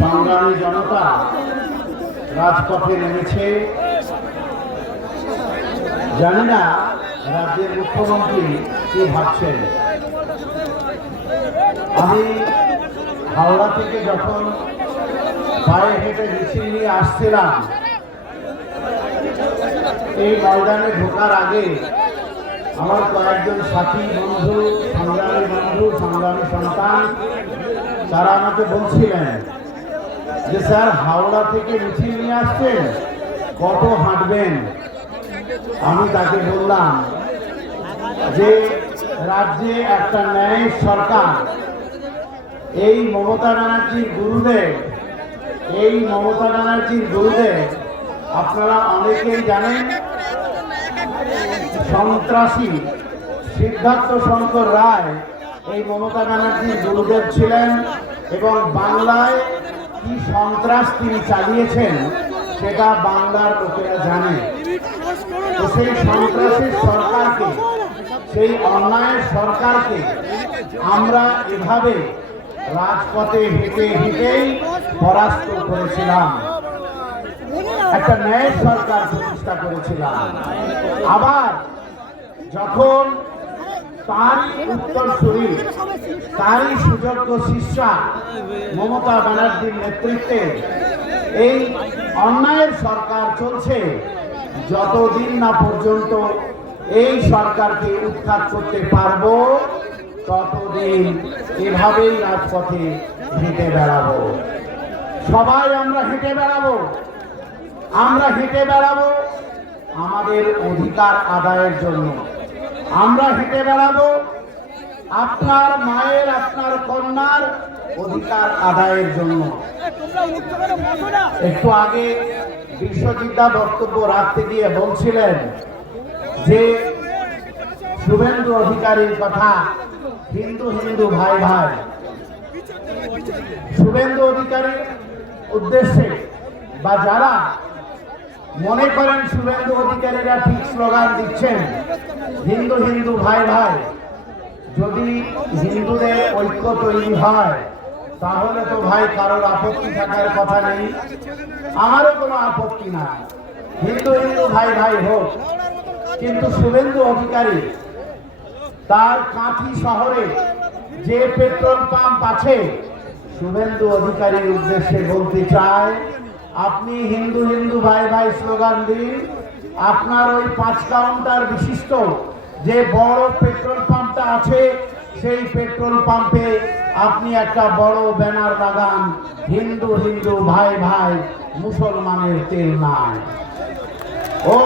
সংগ্রামী জনতা রাজপথে নেমেছে। জানি না রাজ্যের মুখ্যমন্ত্রী কি ভাবছেন। আমি হাওড়া থেকে যখন পায়ে হেঁটে মিছিল নিয়ে আসছিলাম, এই ময়দানে ঢোকার আগে আমার কয়েকজন সাথী বন্ধু, সংগ্রামী সন্তান, তারা আমাকে বলছিলেন যে স্যার, হাওড়া থেকে মিছিল নিয়ে আসছেন, কত হাঁটবেন? আমি তাকে বললাম যে রাজ্যে একটা ন্যায় সরকার, এই মমতা ব্যানার্জির গুরুদেব, আপনারা অনেকেই জানেন, সন্ত্রাসী সিদ্ধার্থ শঙ্কর রায় এই মমতা ব্যানার্জির গুরুদেব ছিলেন, এবং বাংলায় কি সন্ত্রাস তিনি চালিয়েছেন সেটা বাংলার লোকেরা জানে। তো সেই সন্ত্রাসের সরকারকে, সেই অন্যায়ের সরকারকে আমরা এভাবে রাজপথে হেঁটেই পরাস্ত করেছিলাম, একটা ন্যায় সরকার প্রতিষ্ঠা করেছিলাম। আবার যখন তারই উত্তরসূরি, তারই সুযোগ্য শিষ্যা মমতা ব্যানার্জির নেতৃত্বে এই অন্যায়ের সরকার চলছে, যতদিন না পর্যন্ত এই সরকারকে উৎখাত করতে পারবো, ততদিন এভাবেই রাজপথে হেঁটে বেড়াবো। সবাই আমরা হেঁটে বেড়াবো আমাদের অধিকার আদায়ের জন্য। আমরা হেঁটে বেড়াবো আপনার মায়ের, আপনার কন্যার অধিকার আদায়ের জন্য। একটু আগে বিশ্বজিৎদা বক্তব্য রাখতে গিয়ে বলছিলেন যে শুভেন্দু অধিকারীর কথা, হিন্দু ভাই ভাই। শুভেন্দু অধিকারীর উদ্দেশ্যে বা যারা মনে করেন শুভেন্দু অধিকারীরা ঠিক স্লোগান দিচ্ছেন হিন্দু ভাই ভাই, যদি হিন্দুদের ঐক্য তৈরি হয় তাহলে তো ভাই কারোর আপত্তি থাকার কথা নেই। আমারও কোনো আপত্তি নাই, হিন্দু ভাই ভাই হোক। কিন্তু শুভেন্দু অধিকারী তার কাঁথি শহরে যে পেট্রোল পাম্প আছে, শুভেন্দু অধিকারীর উদ্দেশ্যে বলতে চায়, আপনি হিন্দু ভাই ভাই স্লোগান দিন, আপনার ওই 5 কাউন্টার বিশিষ্ট যে বড় পেট্রোল পাম্পটা আছে, সেই পেট্রোল পাম্পে আপনি একটা বড় ব্যানার লাগান, হিন্দু ভাই ভাই, মুসলমানের তেল নাই। ও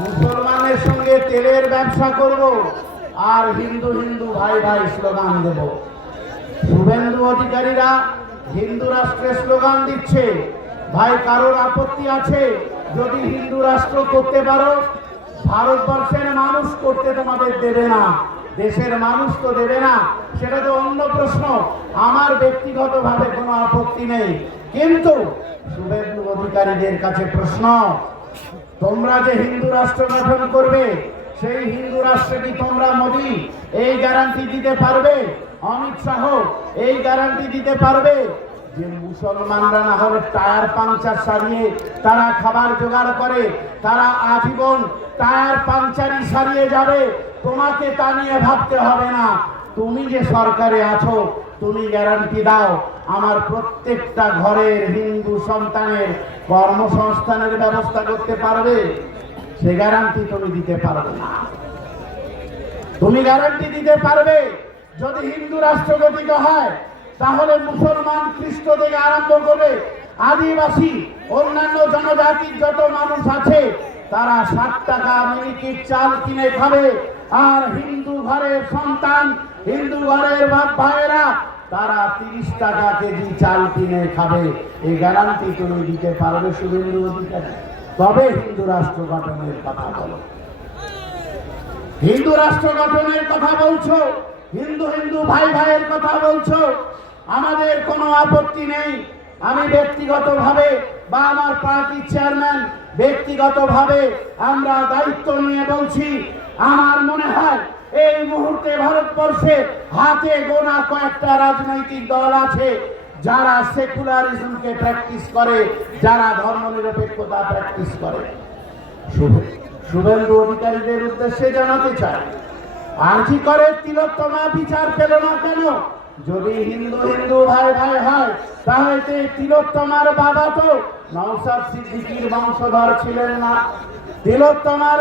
মুসলমানের সঙ্গে তেলের ব্যবসা করব আর হিন্দু ভাই ভাই স্লোগান দেব। শুভেন্দু অধিকারীরা হিন্দু রাষ্ট্রের স্লোগান দিচ্ছে, ভাই কারোর আপত্তি আছে যদি হিন্দু রাষ্ট্র করতে পারো? ভারতবর্ষের মানুষ করতে তোমাদের দেবে না, দেশের মানুষ তো দেবে না, সেটা তো অন্য প্রশ্ন। আমার ব্যক্তিগতভাবে কোনো আপত্তি নেই, কিন্তু শুভেন্দু অধিকারীদের কাছে প্রশ্ন, তোমরা যে হিন্দু রাষ্ট্র গঠন করবে, সেই হিন্দু রাষ্ট্রে কি তোমরা মোদী এই গ্যারান্টি দিতে পারবে? অমিত শাহ এই গ্যারান্টি দিতে পারবে যে মুসলমানরা না হলে টায়ার পাংচার সারিয়ে তারা খাবার জোগাড় করে, তারা আজীবন টায়ার পাংচারই সারিয়ে যাবে? তোমাকে তা নিয়ে ভাবতে হবে না। তুমি যে সরকারে আছো, তুমি গ্যারান্টি দাও আমার প্রত্যেকটা ঘরের হিন্দু সন্তানের কর্মসংস্থানের ব্যবস্থা করতে পারবে? সে গ্যারান্টি তুমি দিতে পারবে না। তুমি গ্যারান্টি দিতে পারবে যদি হিন্দু রাষ্ট্র গঠিত হয়, তাহলে মুসলমান, খ্রিস্ট থেকে আরম্ভ করে আদিবাসী, অন্যান্য জনজাতির যত মানুষ আছে, তারা 60 টাকা মিনিকেট চাল কিনে খাবে, আর হিন্দু ঘরের সন্তান, হিন্দু ঘরের বাপ ভাইয়েরা তারা 30 টাকা কেজি চাল কিনে খাবে। এই গ্যারান্টি তুমি দিতে পারবে শুভেন্দু অধিকারী? তবে হিন্দু রাষ্ট্র গঠনের কথা বলো। হিন্দু রাষ্ট্র গঠনের কথা বলছো, হিন্দু ভাই ভাইয়ের কথা বলছো, আমাদের কোনো আপত্তি নেই। আমি ব্যক্তিগতভাবে বা আমার পার্টির চেয়ারম্যান ব্যক্তিগতভাবে আমরা দায়িত্ব নিয়ে বলছি, আমার মনে হয় এই মুহূর্তে ভারতবর্ষে হাতে গোনা কয়েকটা রাজনৈতিক দল আছে যারা সেকুলারিজমকে প্র্যাকটিস করে, যারা ধর্মনিরপেক্ষতা প্র্যাকটিস করে। শুভেন্দু অধিকারীদের উদ্দেশ্যে জানাতে চাই, আর কি করে তিলোত্তমা বিচার পেল না কেন? যদি হিন্দু হিন্দু ভাই ভাই হয়, তাহলে তিলোত্তমার বাবা তো নওশাদ সিদ্দিকীর বংশধর ছিলেন না। তিলোত্তমার